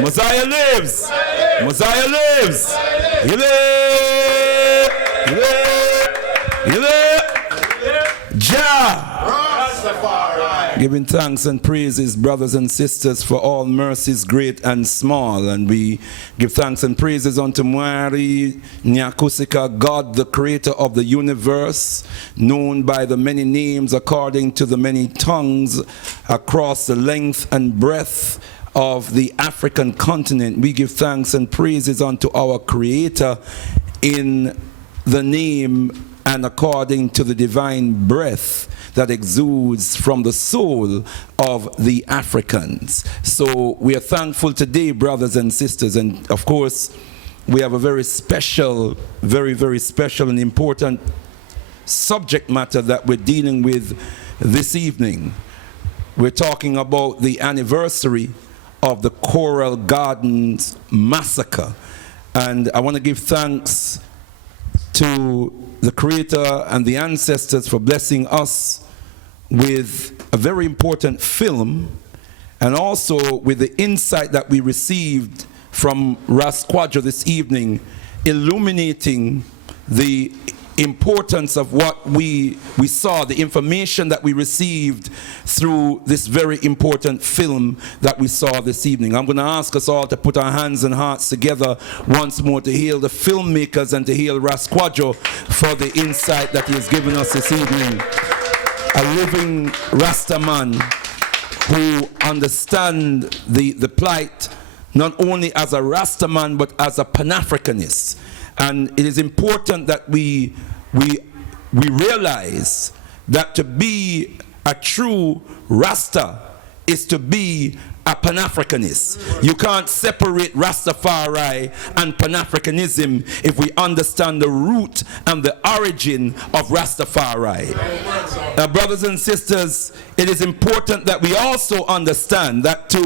Mosiah lives. Mosiah lives. He lives. He lives. He lives. Jah. Giving thanks and praises, brothers and sisters, for all mercies great and small. And we give thanks and praises unto Mwari Nyakusika, God, the creator of the universe, known by the many names according to the many tongues across the length and breadth of the African continent. We give thanks and praises unto our creator in the name and according to the divine breath that exudes from the soul of the Africans. So we are thankful today, brothers and sisters, and of course we have a very special, very special and important subject matter that we're dealing with this evening. We're talking about the anniversary of the Coral Gardens massacre, and I want to give thanks to the Creator and the ancestors for blessing us with a very important film, and also with the insight that we received from Ras Quadra this evening, illuminating the importance of what we saw, the information that we received through this very important film that we saw this evening. I'm going to ask us all to put our hands and hearts together once more to hail the filmmakers and to hail Ras Quadra for the insight that he has given us this evening. A living Rastaman who understands the plight not only as a Rastaman but as a Pan-Africanist. And it is important that we realize that to be a true Rasta is to be a Pan-Africanist. You can't separate Rastafari and Pan-Africanism if we understand the root and the origin of Rastafari. Now, brothers and sisters, it is important that we also understand that to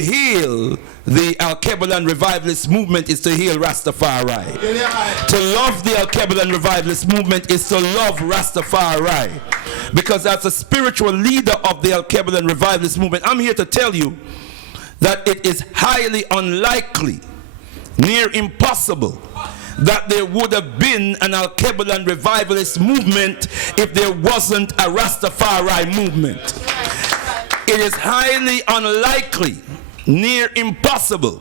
heal the Alkebu-Lan revivalist movement is to heal Rastafari. To love the Alkebu-Lan revivalist movement is to love Rastafari. Because as a spiritual leader of the Alkebu-Lan revivalist movement, I'm here to tell you that it is highly unlikely, near impossible, that there would have been an Alkebu-Lan revivalist movement if there wasn't a Rastafari movement. It is highly unlikely, near impossible,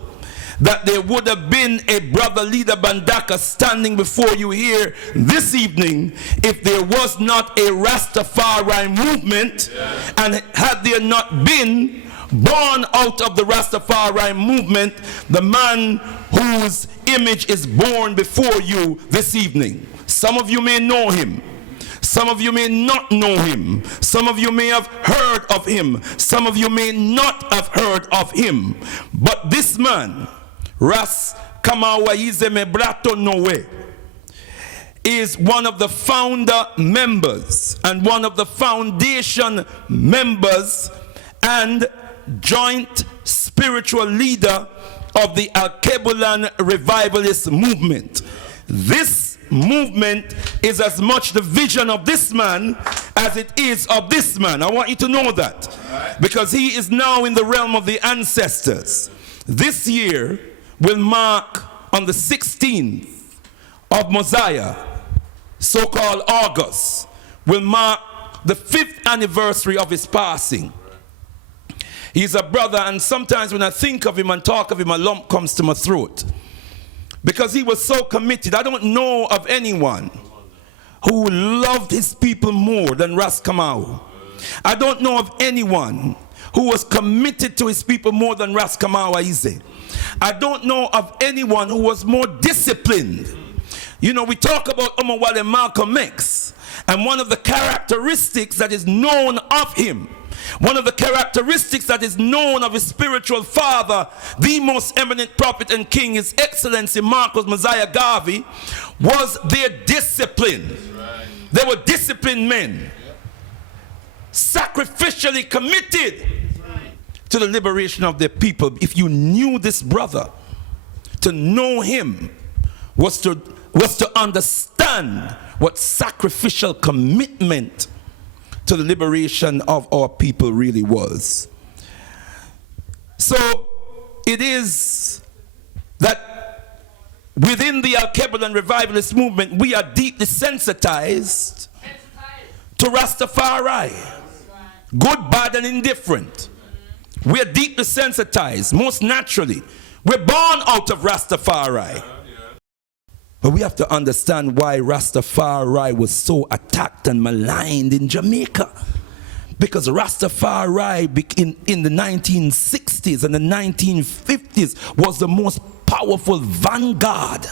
that there would have been a brother leader Mbandaka standing before you here this evening if there was not a Rastafari movement, and had there not been born out of the Rastafari movement the man whose image is born before you this evening. Some of you may know him. Some of you may not know him. Some of you may have heard of him. Some of you may not have heard of him. But this man, Ras Kamawaize Mebrato Nowe, is one of the founder members and one of the foundation members and joint spiritual leader of the Alkebu-Lan revivalist movement. This movement is as much the vision of this man as it is of this man. I want you to know that, because he is now in the realm of the ancestors. This year will mark on the 16th of MOSIAH, so-called August, will mark the 5th anniversary of his passing. He's a brother, and sometimes when I think of him and talk of him, a lump comes to my throat. Because he was so committed. I don't know of anyone who loved his people more than Ras Kamau. I don't know of anyone who was committed to his people more than Ras Kamau Aize. I don't know of anyone who was more disciplined. You know, we talk about Omawale Malcolm X, and one of the characteristics that is known of him, one of the characteristics that is known of his spiritual father, the most eminent prophet and king, His Excellency Marcus Mosiah Garvey, was their discipline. They were disciplined men, sacrificially committed to the liberation of their people. If you knew this brother, to know him was to understand what sacrificial commitment to the liberation of our people really was. So it is that within the Alkebu-Lan revivalist movement, we are deeply sensitized to Rastafari. Good, bad, and indifferent. We are deeply sensitized, most naturally. We're born out of Rastafari. But we have to understand why Rastafari was so attacked and maligned in Jamaica. Because Rastafari in the 1960s and the 1950s was the most powerful vanguard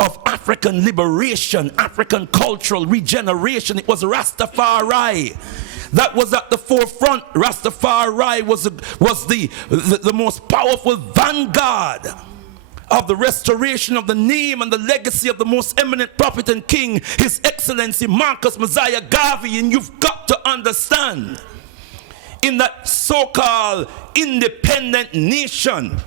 of African liberation, African cultural regeneration. It was Rastafari that was at the forefront. Rastafari was the most powerful vanguard of the restoration of the name and the legacy of the most eminent prophet and king, His Excellency Marcus Mosiah Garvey. And you've got to understand, in that so-called independent nation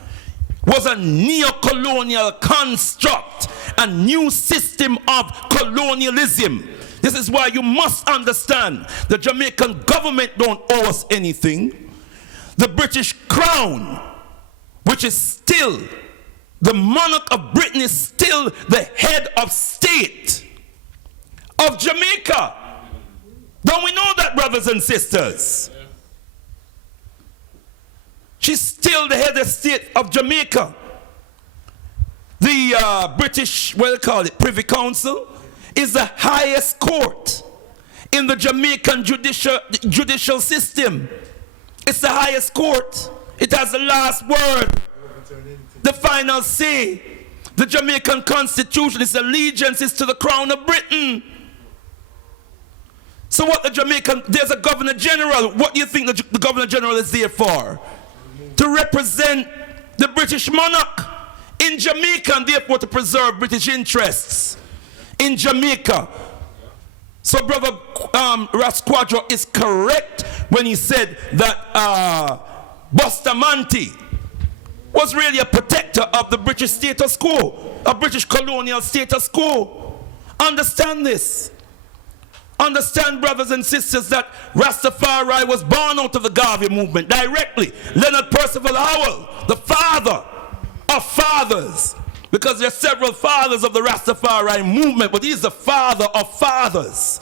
was a neo-colonial construct, a new system of colonialism. This is why you must understand the Jamaican government don't owe us anything. The British Crown, which is still the monarch of Britain, is still the head of state of Jamaica. Don't we know that, brothers and sisters? She's still the head of state of Jamaica. The British, what do they call it, Privy Council, is the highest court in the Jamaican judicial system. It's the highest court. It has the last word, the final say. The Jamaican Constitution, its allegiance is to the Crown of Britain. So what there's a Governor General. What do you think the Governor General is there for? To represent the British monarch in Jamaica, and therefore to preserve British interests in Jamaica. So Brother Rasquadro is correct when he said that Bustamante was really a protector of the British status quo, a British colonial status quo. Understand this. Understand, brothers and sisters, that Rastafari was born out of the Garvey movement directly. Leonard Percival Howell, the father of fathers, because there are several fathers of the Rastafari movement, but he's the father of fathers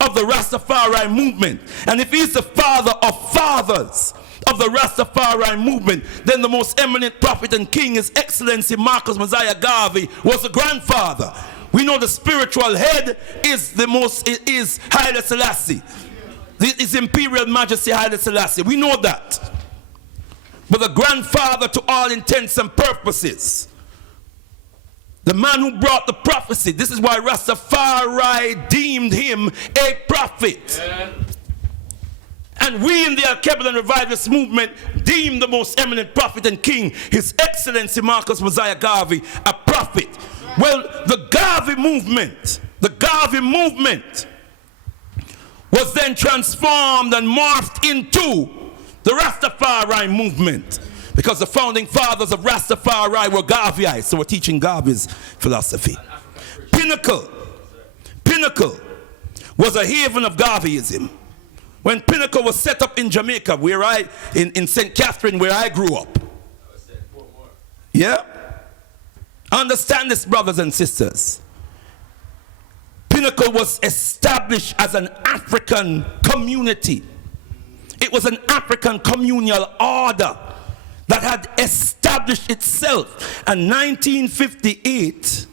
of the Rastafari movement. And if he's the father of fathers of the Rastafari movement, then the most eminent prophet and king, His Excellency Marcus Mosiah Garvey, was the grandfather. We know the spiritual head is Haile Selassie, His Imperial Majesty Haile Selassie. We know that. But the grandfather, to all intents and purposes, the man who brought the prophecy, this is why Rastafari deemed him a prophet. Yeah. And we in the Alkebu-Lan revivalist movement deem the most eminent prophet and king, His Excellency Marcus Mosiah Garvey, a prophet. Well, the Garvey movement was then transformed and morphed into the Rastafari movement, because the founding fathers of Rastafari were Garveyites, so we're teaching Garvey's philosophy. Pinnacle was a haven of Garveyism. When Pinnacle was set up in Jamaica, in St. Catherine, where I grew up. Yeah? Understand this, brothers and sisters. Pinnacle was established as an African community. It was an African communal order that had established itself. And 1958,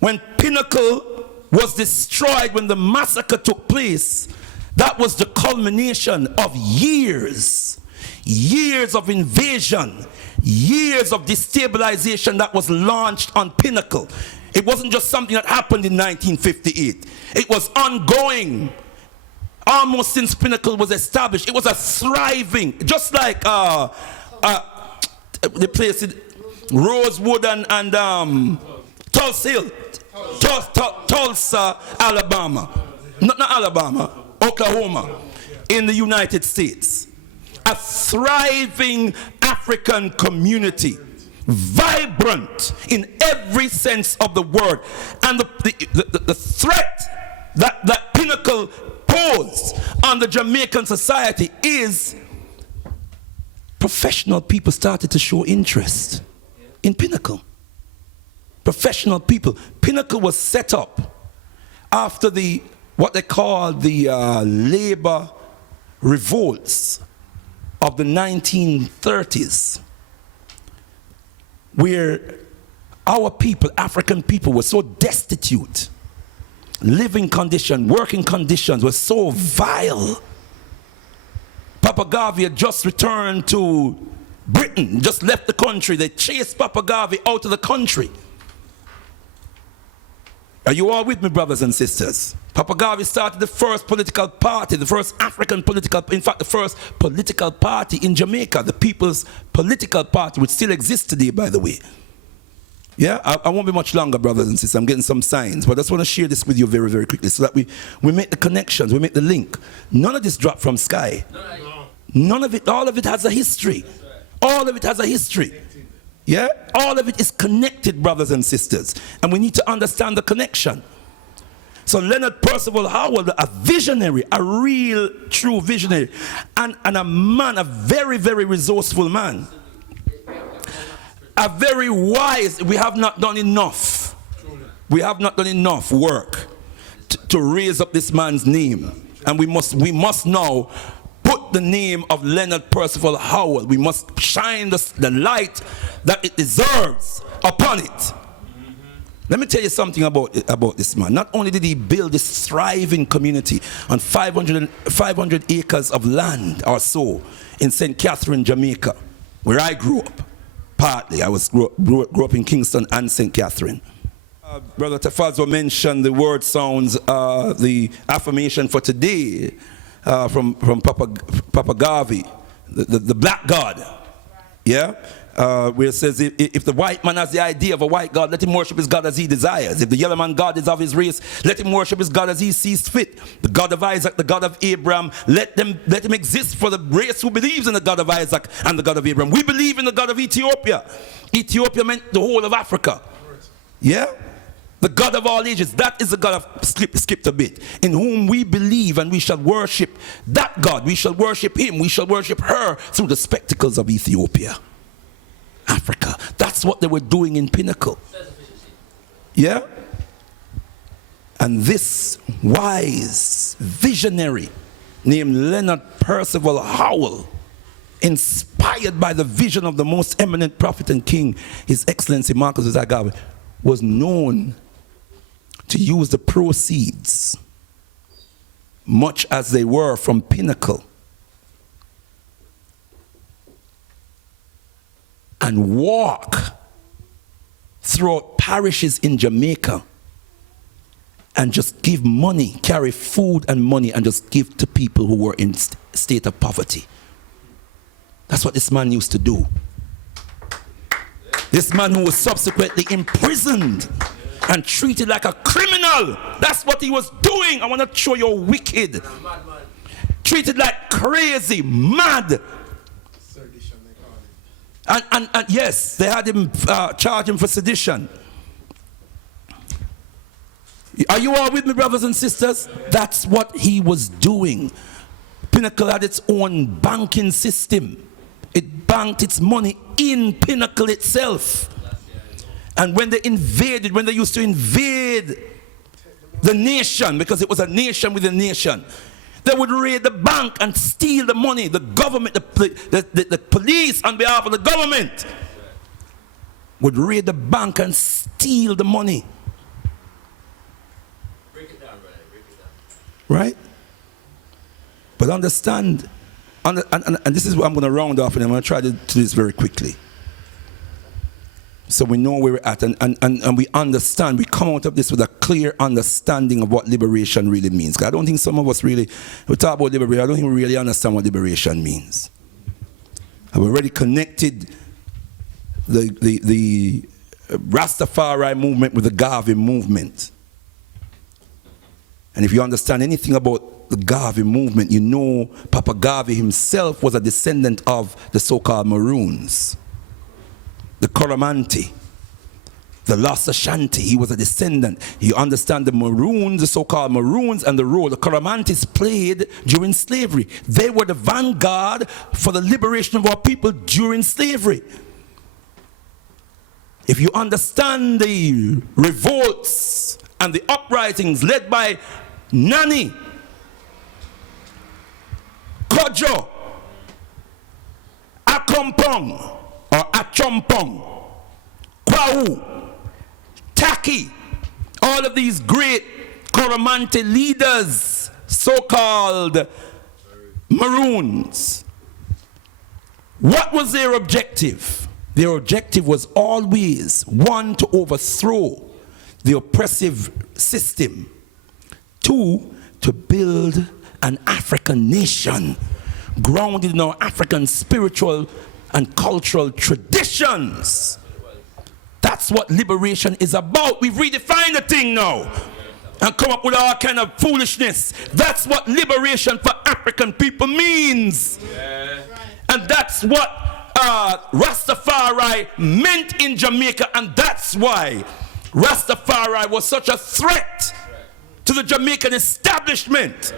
when Pinnacle was destroyed, when the massacre took place, that was the culmination of years of invasion, years of destabilization that was launched on Pinnacle. It wasn't just something that happened in 1958. It was ongoing almost since Pinnacle was established. It was a thriving, just like the place in Rosewood and Tulsa Hill, Tulsa, Alabama. Not Alabama, Oklahoma, in the United States. A thriving African community, vibrant in every sense of the word. And the threat that Pinnacle posed on the Jamaican society is professional people started to show interest in Pinnacle. Professional people. Pinnacle was set up after what they call the labor revolts of the 1930s, where our people, African people, were so destitute. Living conditions, working conditions were so vile. Papa Garvey had just returned to Britain, just left the country. They chased Papa Garvey out of the country. Are you all with me, brothers and sisters? Papa Garvey started the first political party, the first African political, in fact, the first political party in Jamaica, the People's Political Party, which still exists today, by the way. Yeah, I won't be much longer, brothers and sisters. I'm getting some signs, but I just want to share this with you very, very quickly so that we make the connections, we make the link. None of this dropped from sky. None of it, all of it has a history. All of it has a history. Yeah? All of it is connected, brothers and sisters. And we need to understand the connection. So Leonard Percival Howell, a visionary, a real, true visionary, and a man, a very, very resourceful man. A very wise, we have not done enough. We have not done enough work to raise up this man's name. And we must now put the name of Leonard Percival Howell. We must shine the light that it deserves upon it. Let me tell you something about this man. Not only did he build this thriving community on 500 acres of land or so in St. Catherine, Jamaica, where I grew up. Partly, I grew up in Kingston and St. Catherine. Brother Tafazo mentioned the word sounds, the affirmation for today from Papa Garvey, the black God. Yeah? Where it says, if the white man has the idea of a white God, let him worship his God as he desires. If the yellow man God is of his race, let him worship his God as he sees fit. The God of Isaac, the God of Abraham, let him exist for the race who believes in the God of Isaac and the God of Abraham. We believe in the God of Ethiopia. Ethiopia meant the whole of Africa. Yeah? The God of all ages, that is the God of, skipped a bit, in whom we believe, and we shall worship that God. We shall worship him. We shall worship her through the spectacles of Ethiopia. Africa. That's what they were doing in Pinnacle. Yeah? And this wise visionary named Leonard Percival Howell, inspired by the vision of the most eminent prophet and king, His Excellency Marcus Garvey, was known to use the proceeds, much as they were from Pinnacle, and walk throughout parishes in Jamaica and just give money, carry food and money, and just give to people who were in state of poverty. That's what this man used to do. This man who was subsequently imprisoned and treated like a criminal. That's what he was doing. I want to show you wicked. Treated like crazy, mad. And yes, they had him charge him for sedition. Are you all with me, brothers and sisters? That's what he was doing. Pinnacle had its own banking system. It banked its money in Pinnacle itself. And when they used to invade the nation, because it was a nation with a nation, they would raid the bank and steal the money. The government, the police on behalf of the government would raid the bank and steal the money. Break it down, brother. Break it down. Right? But understand, and this is what I'm going to round off, and I'm going to try to do this very quickly. So we know where we're at, and we understand, we come out of this with a clear understanding of what liberation really means. Because I don't think some of us really, we talk about liberation, I don't think we really understand what liberation means. And we already connected the Rastafari movement with the Garvey movement. And if you understand anything about the Garvey movement, you know Papa Garvey himself was a descendant of the so-called Maroons, the Coromantee. The Lost Ashanti, he was a descendant. You understand the Maroons, the so-called Maroons, and the role the Coromantis played during slavery. They were the vanguard for the liberation of our people during slavery. If you understand the revolts and the uprisings led by Nani, Kojo, Akompong, or Achompong, Kwau, Taki, all of these great Coromante leaders, so-called Maroons. What was their objective? Their objective was always, one, to overthrow the oppressive system. Two, to build an African nation grounded in our African spiritual and cultural traditions. That's what liberation is about. We've redefined the thing now and come up with all kind of foolishness. That's what liberation for African people means. Yeah. And that's what Rastafari meant in Jamaica, and that's why Rastafari was such a threat to the Jamaican establishment.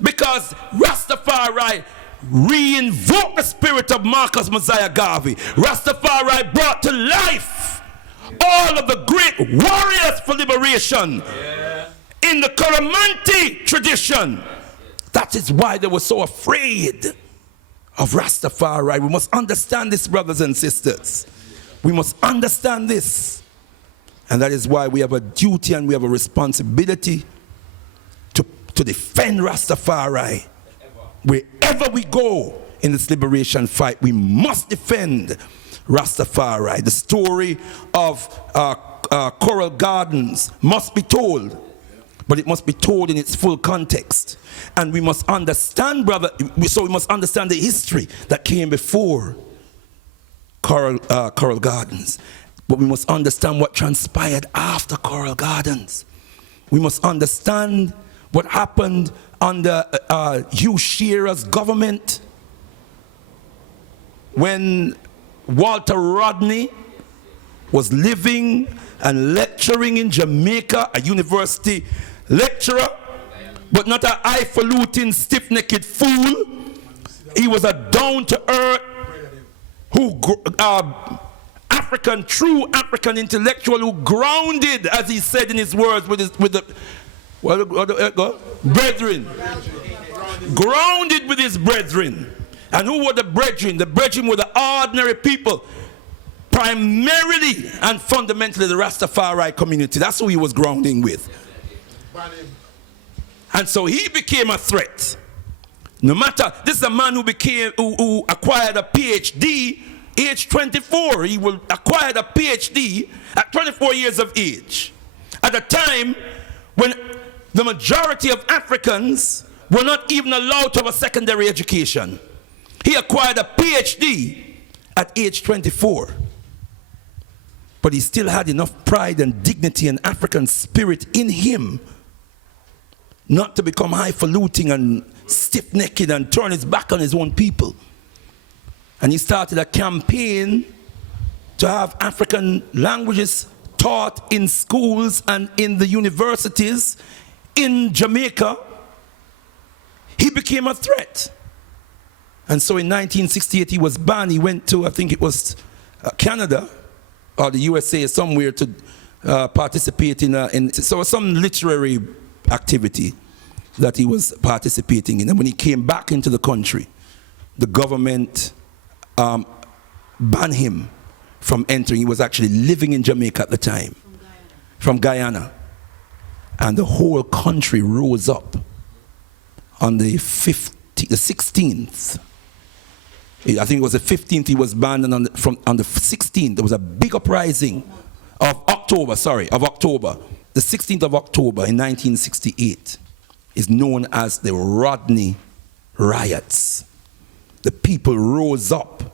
Because Rastafari reinvoked the spirit of Marcus Mosiah Garvey. Rastafari brought to life all of the great warriors for liberation in the Coromante tradition. That is why they were so afraid of Rastafari. We must understand this, brothers and sisters. We must understand this. And that is why we have a duty and we have a responsibility to defend Rastafari. Wherever we go in this liberation fight, we must defend Rastafari. The story of Coral Gardens must be told, but it must be told in its full context. And we must understand, brother, so we must understand the history that came before Coral Gardens. But we must understand what transpired after Coral Gardens. We must understand what happened under Hugh Shearer's government when Walter Rodney was living and lecturing in Jamaica, a university lecturer, but not a highfalutin, stiff-necked fool. He was a down-to-earth, true African intellectual who grounded, as he said in his words, with the brethren. Grounded with his brethren. And who were the brethren? The brethren were the ordinary people, primarily and fundamentally the Rastafari community. That's who he was grounding with. And so he became a threat. No matter, this is a man who acquired a PhD age 24. He acquired a PhD at 24 years of age. At a time when the majority of Africans were not even allowed to have a secondary education. He acquired a PhD at age 24. But he still had enough pride and dignity and African spirit in him not to become highfalutin and stiff-necked and turn his back on his own people. And he started a campaign to have African languages taught in schools and in the universities in Jamaica. He became a threat. And so in 1968 he was banned. He went to, I think it was Canada or the USA somewhere to participate in some literary activity that he was participating in. And when he came back into the country, the government banned him from entering. He was actually living in Jamaica at the time. From Guyana. And the whole country rose up on the 16th. I think it was the 15th he was banned, and on the 16th there was a big uprising of October. The 16th of October in 1968 is known as the Rodney Riots. The people rose up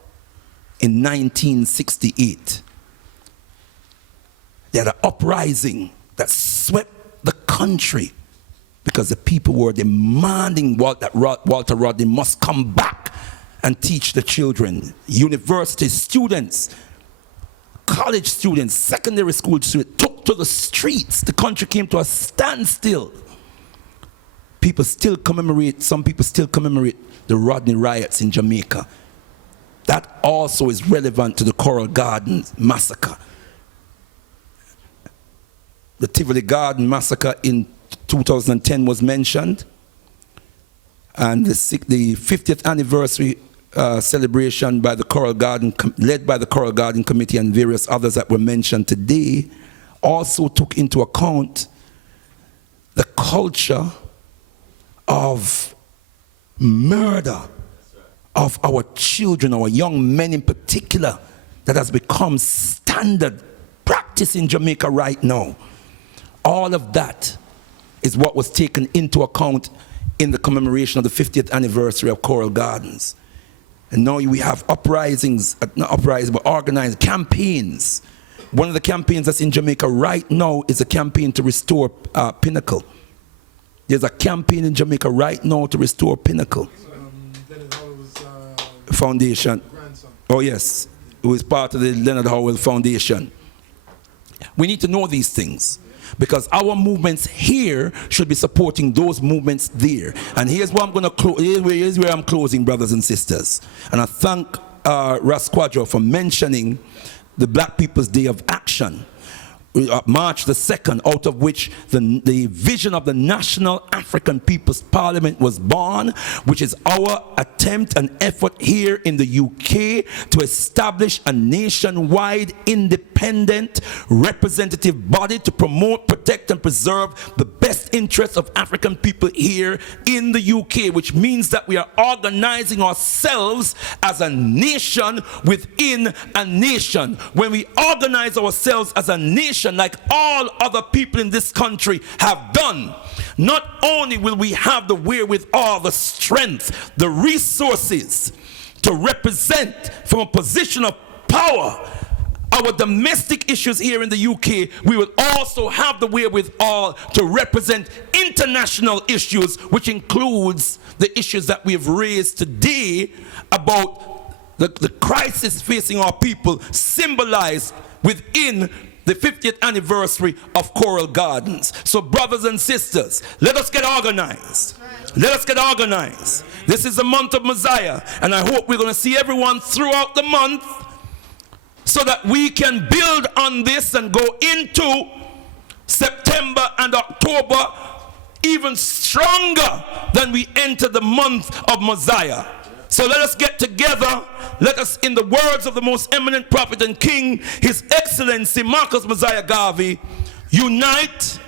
in 1968. They had an uprising that swept the country because the people were demanding that Walter Rodney must come back and teach the children. University students college students, secondary school students, took to the streets. The country came to a standstill. People still commemorate, some people still commemorate the Rodney riots in Jamaica. That also is relevant to the Coral Gardens massacre. The Tivoli Garden massacre in 2010 was mentioned, and the 50th anniversary celebration by the Coral Garden, led by the Coral Garden Committee and various others that were mentioned today, also took into account the culture of murder of our children, our young men in particular, that has become standard practice in Jamaica right now. All of that is what was taken into account in the commemoration of the 50th anniversary of Coral Gardens. And now we have uprisings, not uprisings, but organized campaigns. One of the campaigns that's in Jamaica right now is a campaign to restore Pinnacle. There's a campaign in Jamaica right now to restore Pinnacle. Leonard Howell's Foundation. grandson. Oh yes, who is part of the Leonard Howell Foundation. We need to know these things, because our movements here should be supporting those movements there. And here's where I'm going to close. Here's where I'm closing, brothers and sisters. And I thank Rasquadro for mentioning the Black People's Day of Action, March the 2nd, out of which the vision of the National African People's Parliament was born, which is our attempt and effort here in the UK to establish a nationwide independent representative body to promote, protect and preserve the best interests of African people here in the UK, which means that we are organizing ourselves as a nation within a nation. When we organize ourselves as a nation, like all other people in this country have done, not only will we have the wherewithal, the strength, the resources to represent from a position of power our domestic issues here in the UK, we will also have the wherewithal to represent international issues, which includes the issues that we have raised today about the crisis facing our people, symbolized within the 50th anniversary of Coral Gardens. So brothers and sisters, let us get organized. Let us get organized. This is the month of MOSIAH, and I hope we're going to see everyone throughout the month so that we can build on this and go into September and October even stronger than we enter the month of MOSIAH. So let us get together. Let us, in the words of the most eminent prophet and king, His Excellency Marcus Mosiah Garvey, unite,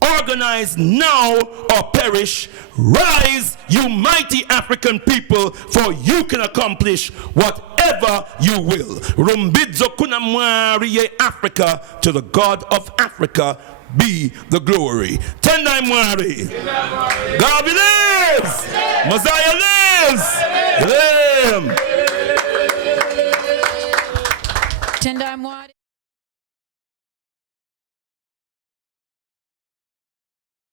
organize now or perish. Rise, you mighty African people, for you can accomplish whatever you will. Rumbidzo kunamwari Africa, to the God of Africa be the glory. Tendai Mwari. Garvey lives. Mosiah lives. Tendai Mwari.